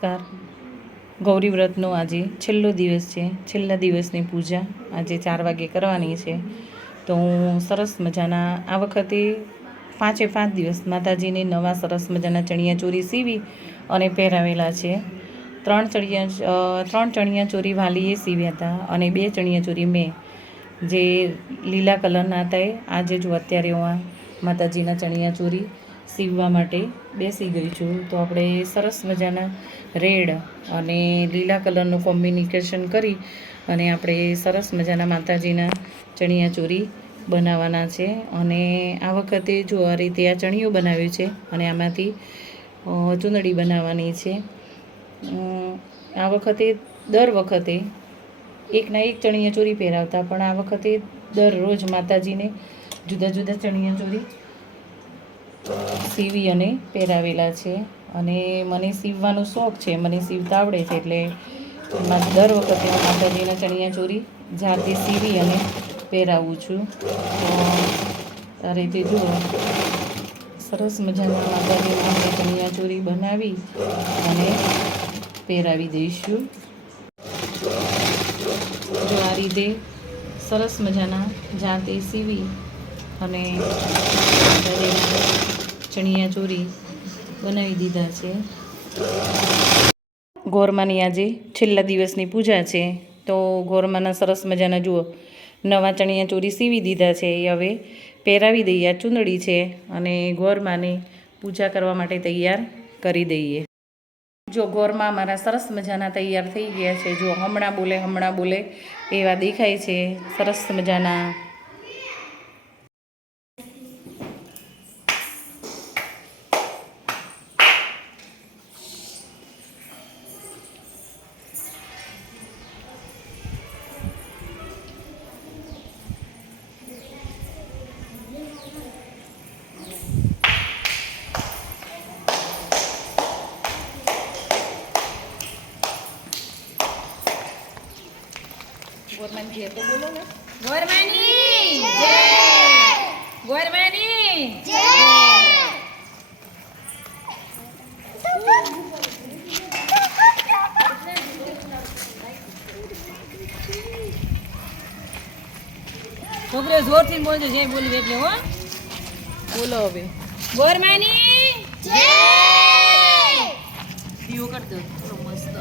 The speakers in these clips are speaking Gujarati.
નમસ્કાર. ગૌરી વ્રતનો આજે છેલ્લો દિવસ છે. છેલ્લા દિવસની પૂજા આજે 4 વાગે કરવાની છે. તો હું સરસ મજાના આ વખતે 5 દિવસ માતાજીને નવા સરસ મજાના ચણિયાચોળી સીવી અને પહેરાવેલા છે. 3 ચણિયાચોળી વાલીએ સીવ્યા હતા અને 2 ચણિયાચોળી મેં જે લીલા કલરના હતા. આજે જો અત્યારે હું માતાજીના ચણિયાચોળી સીવવા માટે બેસી ગઈ છું. તો આપણે સરસ મજાના રેડ અને લીલા કલરનું કોમ્બિનેશન કરી અને આપણે સરસ મજાના માતાજીના ચણિયાચોળી બનાવવાના છે. અને આ વખતે જો આ રીતે આ ચણિયું બનાવ્યું છે અને આમાંથી ચૂંદડી બનાવવાની છે. આ વખતે દર વખતે એકના એક ચણિયાચોળી પહેરાવતા, પણ આ વખતે દરરોજ માતાજીને જુદા જુદા ચણિયાચોળી સીવી અને પહેરાવેલા છે. અને મને સીવવાનો શોખ છે, મને સીવતા આવડે છે, એટલે દર વખતે હું માતાજીના ચણિયાચોળી જાતે સીવી અને પહેરાવું છું. તો આ રીતે જુઓ સરસ મજાના માતાજીના આપણે ચણિયાચોળી બનાવી અને પહેરાવી દઈશું. જો આ રીતે સરસ મજાના જાતે સીવી અને ચણિયાચોળી બનાવી દીધા છે. ગોરમાની આજે છેલ્લા દિવસની પૂજા છે. તો ગોરમાના સરસ મજાના જુઓ નવા ચણિયાચોળી સીવી દીધા છે. એ હવે પહેરાવી દઈએ. આ ચૂંદડી છે અને ગોરમાને પૂજા કરવા માટે તૈયાર કરી દઈએ. જો ગોરમાં મારા સરસ મજાના તૈયાર થઈ ગયા છે. જો હમણાં બોલે એવા દેખાય છે. સરસ મજાના ગોરમાની જય તો બોલો ને. ગોરમાની જય. ગોરમાની જય. છોકરે જોરથી બોલજો, જય બોલવી એટલે. હો બોલો હવે. ગોરમાની જય. દીવો કરી દો મસ્ત.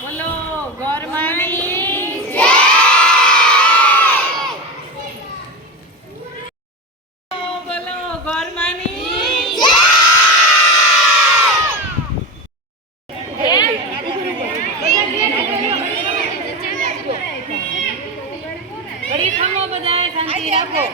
બોલો ગોરમાની જય. બોલો ગોરમાની જય. ઘડી ખમો બધા, શાંતિ રાખો.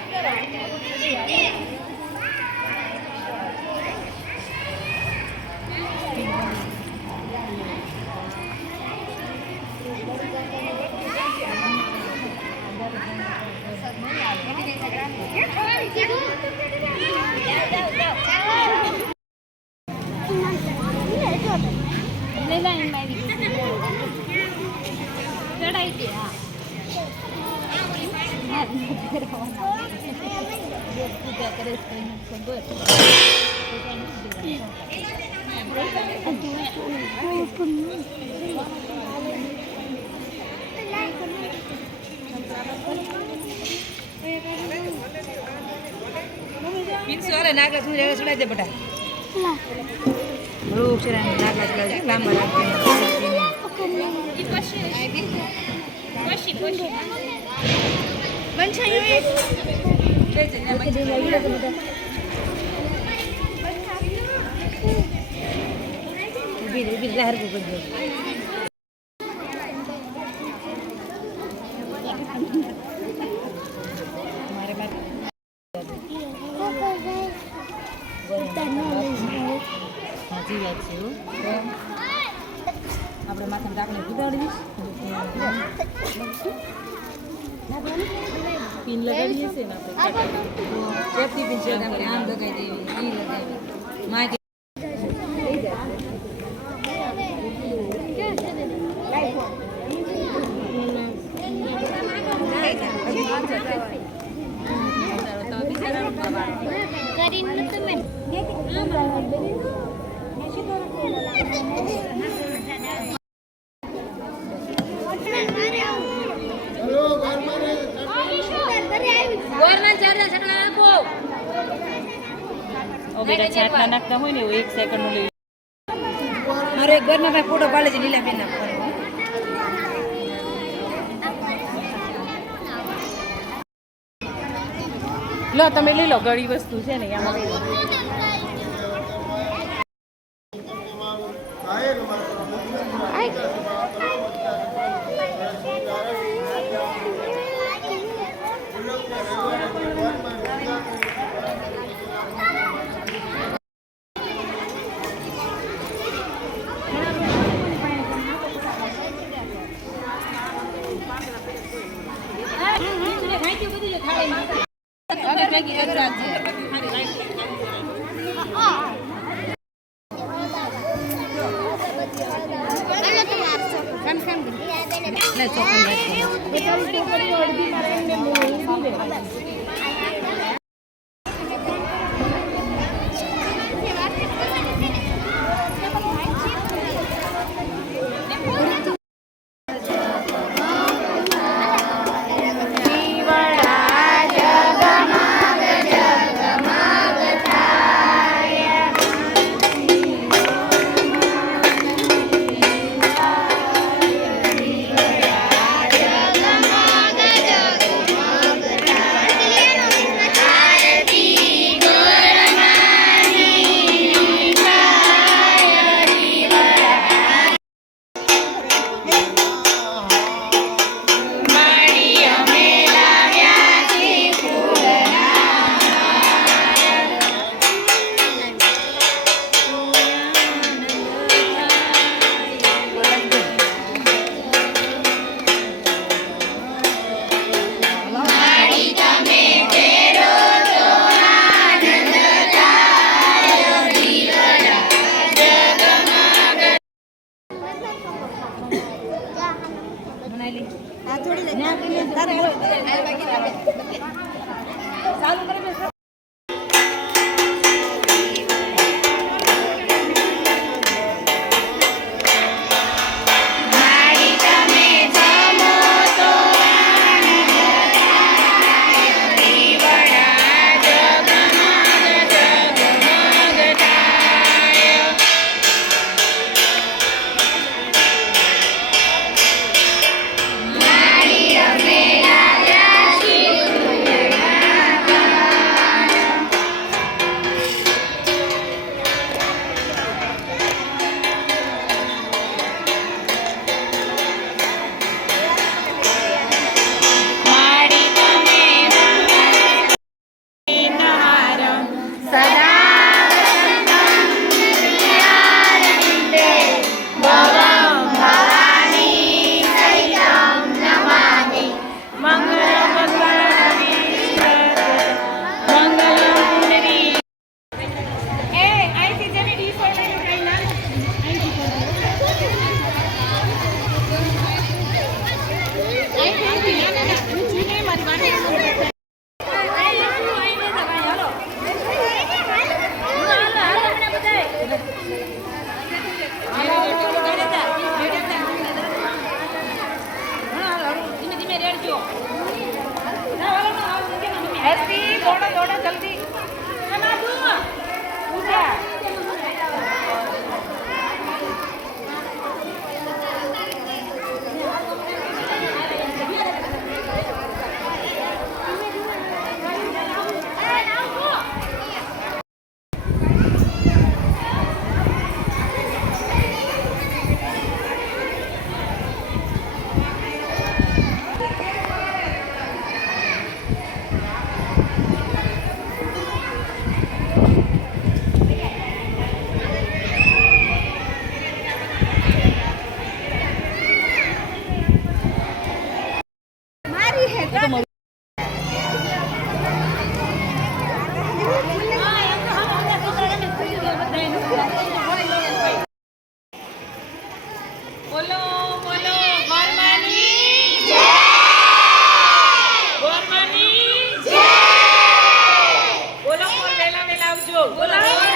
નાગા સુડાઈ દે બટા. આપણે માથામાં ઢાંકણી ઉડાડી પીન લગાડીએ છીએ ને આપણે સેફ્ટી પીન છે, આપણે આમ લગાવી દેવી, એ લગાવી ઓ બેટા છાંટલા નાખતા હોય ને એવું 1 સેકન્ડનું લેવું. મારો એક ઘરમાં ભાઈ ફોટો પાડે છે લીલા બેન લો તમે લઈ લો, ગળી વસ્તુ છે ને આમાં. બોલો